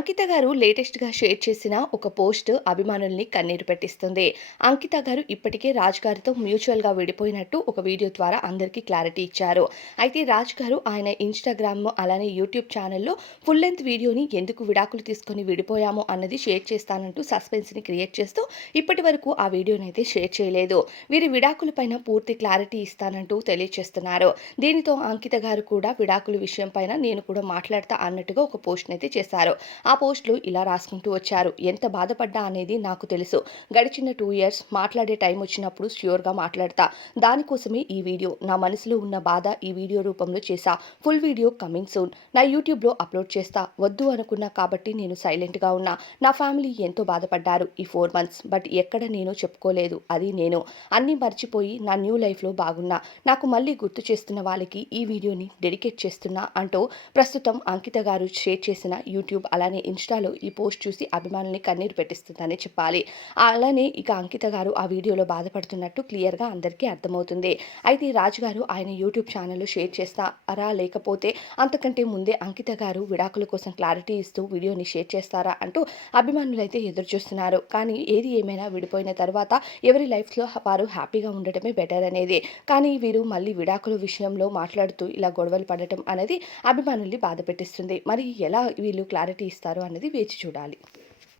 అంకిత గారు లేటెస్ట్‌గా షేర్ చేసిన ఒక పోస్ట్ అభిమానుల్ని కన్నీరు పెట్టిస్తుంది. అంకిత గారు ఇప్పటికే రాజ్ గారితో మ్యూచువల్‌గా విడిపోయినట్టు ఒక వీడియో ద్వారా అందరికీ క్లారిటీ ఇచ్చారు. అయితే రాజ్ గారు ఆయన ఇన్‌స్టాగ్రామ్ అలానే యూట్యూబ్ ఛానెల్‌లో ఫుల్ లెంగ్త్ వీడియోని ఎందుకు విడాకులు తీసుకొని విడిపోయాము అన్నది షేర్ చేస్తానంటూ సస్పెన్స్‌ని క్రియేట్ చేస్తూ ఇప్పటివరకు ఆ వీడియోనైతే షేర్ చేయలేదు. వీరి విడాకుల పైన పూర్తి క్లారిటీ ఇస్తానంటూ తెలియజేస్తున్నారు. దీనితో అంకిత గారు కూడా విడాకుల విషయం పైన నేను కూడా మాట్లాడతా అన్నట్టుగా ఒక పోస్ట్‌నైతే చేశారు. ఆ పోస్ట్‌లో ఇలా రాసుకుంటూ వచ్చారు. ఎంత బాధపడ్డా అనేది నాకు తెలుసు. గడిచిన 2 ఇయర్స్ మాట్లాడే టైం వచ్చినప్పుడు ష్యూర్‌గా మాట్లాడతా. దానికోసమే ఈ వీడియో. నా మనసులో ఉన్న బాధ ఈ వీడియో రూపంలో చేశా. Full video coming soon. నా యూట్యూబ్‌లో అప్‌లోడ్ చేస్తా. వద్దు అనుకున్నా కాబట్టి నేను సైలెంట్‌గా ఉన్నా. నా ఫ్యామిలీ ఎంతో బాధపడ్డారు ఈ 4 మంత్స్. బట్ ఎక్కడ నేను చెప్పుకోలేదు. అది నేను. అన్నీ మర్చిపోయి నా న్యూ లైఫ్‌లో బాగున్నా. నాకు మళ్ళీ గుర్తు చేస్తున్న వాళ్ళకి ఈ వీడియోని డెడికేట్ చేస్తున్నా అంటూ ప్రస్తుతం అంకిత గారు షేర్ చేసిన యూట్యూబ్ అలానే ఇన్‌స్టాలో ఈ పోస్ట్ చూసి అభిమానుల్ని కన్నీరు పెట్టిస్తుందనే చెప్పాలి. అలానే ఇక అంకిత గారు ఆ వీడియోలో బాధపడుతున్నట్టు క్లియర్‌గా అందరికీ అర్థమవుతుంది. అయితే రాజు గారు ఆయన యూట్యూబ్ ఛానెల్‌లో షేర్ చేస్తారా? లేకపోతే అంతకంటే ముందే అంకిత గారు విడాకుల కోసం క్లారిటీ ఇస్తూ వీడియోని షేర్ చేస్తారా? అంటూ అభిమానులైతే ఎదురుచూస్తున్నారు. కానీ ఏది ఏమైనా విడిపోయిన తర్వాత ఎవరి లైఫ్‌లో వారు హ్యాపీగా ఉండటమే బెటర్ అనేది. కానీ వీరు మళ్ళీ విడాకుల విషయంలో మాట్లాడుతూ ఇలా గొడవలు పడటం అనేది అభిమానుల్ని బాధ పెట్టిస్తుంది. మరి ఎలా వీళ్ళు క్లారిటీ ఇస్తారు అన్నది వేచి చూడాలి.